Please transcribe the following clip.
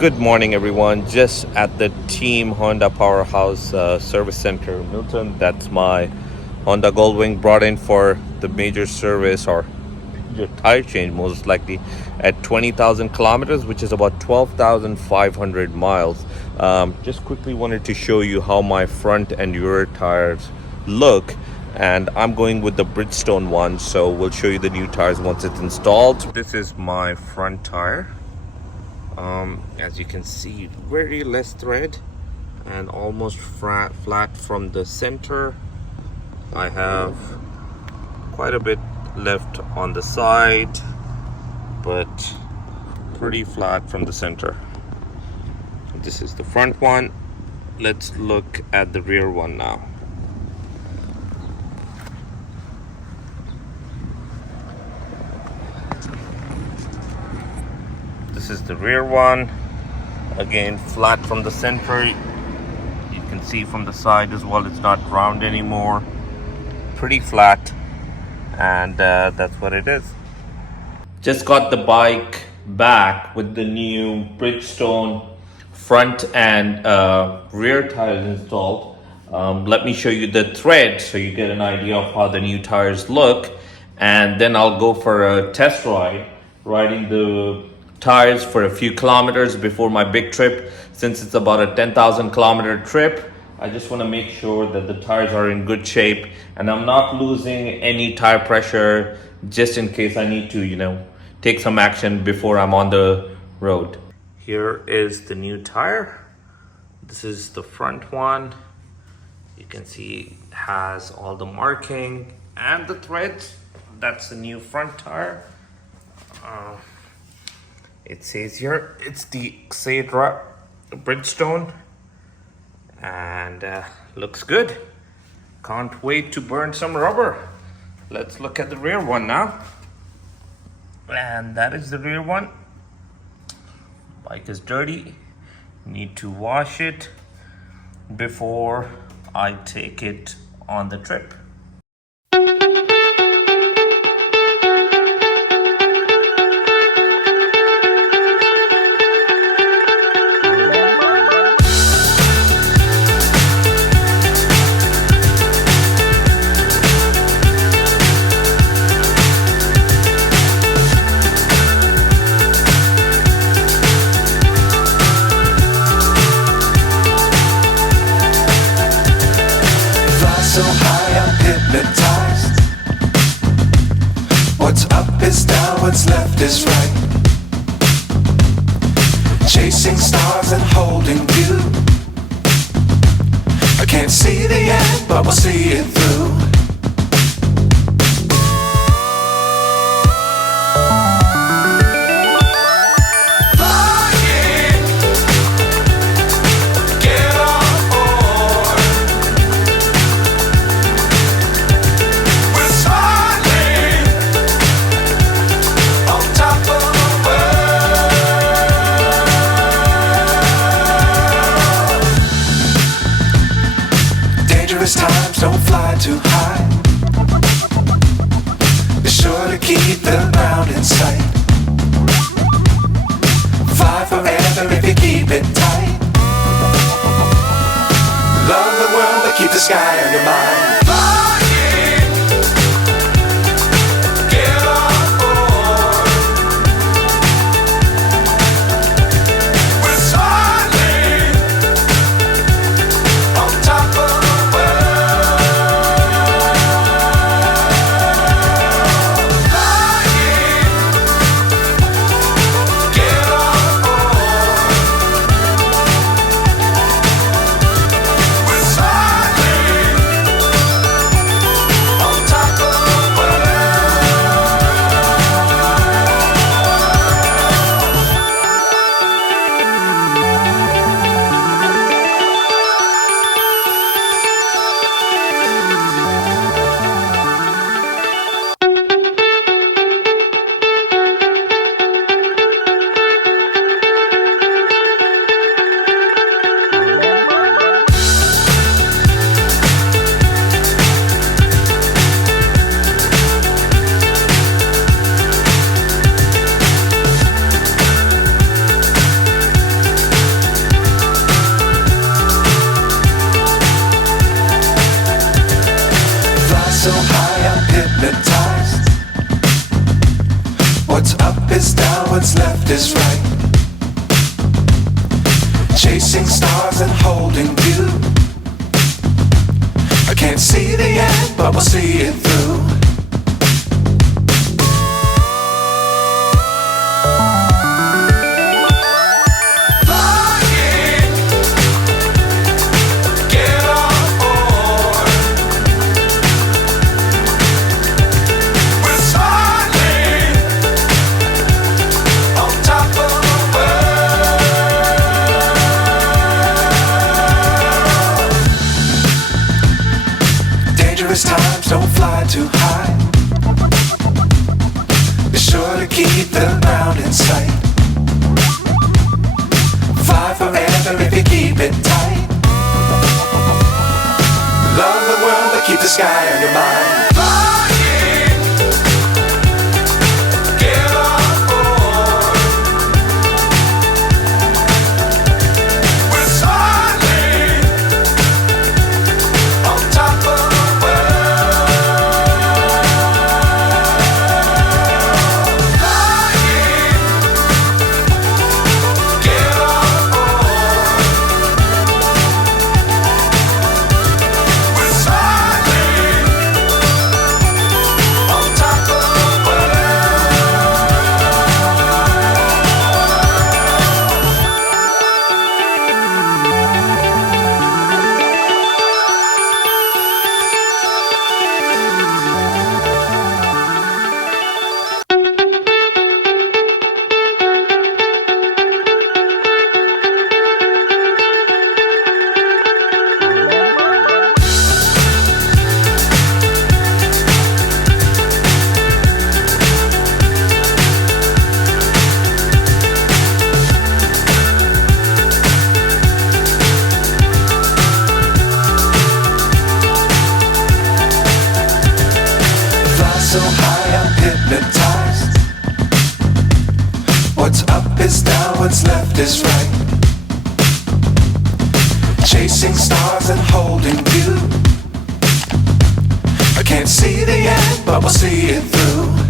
Good morning, everyone. Just at the Team Honda Powerhouse Service Center, Milton. That's my Honda GoldWing brought in for the major service or major tire change, most likely at 20,000 kilometers, which is about 12,500 miles. Just quickly wanted to show you how my front and rear tires look. And I'm going with the Bridgestone one, so we'll show you the new tires once it's installed. This is my front tire. As you can see, very less thread and almost flat from the center. I have quite a bit left on the side, but pretty flat from the center. This is the front one. Let's look at the rear one now. This is the rear one. Again, flat from the center. You can see from the side as well, it's not round anymore. Pretty flat, and that's what it is. Just got the bike back with the new Bridgestone front and rear tires installed. Let me show you the thread so you get an idea of how the new tires look, and then I'll go for a test ride, riding the tires for a few kilometers before my big trip. Since it's about a 10,000 kilometer trip, I just want to make sure that the tires are in good shape and I'm not losing any tire pressure, just in case I need to, take some action before I'm on the road. Here is the new tire. This is the front one. You can see it has all the marking and the threads. That's the new front tire. It says here it's the Exedra Bridgestone, and looks good. Can't wait to burn some rubber. Let's look at the rear one now. And that is the rear one. Bike is dirty. Need to wash it before I take it on the trip. So high I'm hypnotized. What's up is down, what's left is right. Chasing stars and holding you. I can't see the end, but we'll see it through. Times don't fly too high. Be sure to keep the ground in sight. Fly forever if you keep it tight. Love the world but keep the sky on your mind. hypnotized. What's up is down, what's left is right. Chasing stars and holding you. I can't see the end, but we'll see it through. Times don't fly too high. Be sure to keep the ground in sight. Fly forever if you keep it tight. Love the world but keep the sky on your mind. So high I'm hypnotized. What's up is down, what's left is right. Chasing stars and holding you. I can't see the end, but we'll see it through.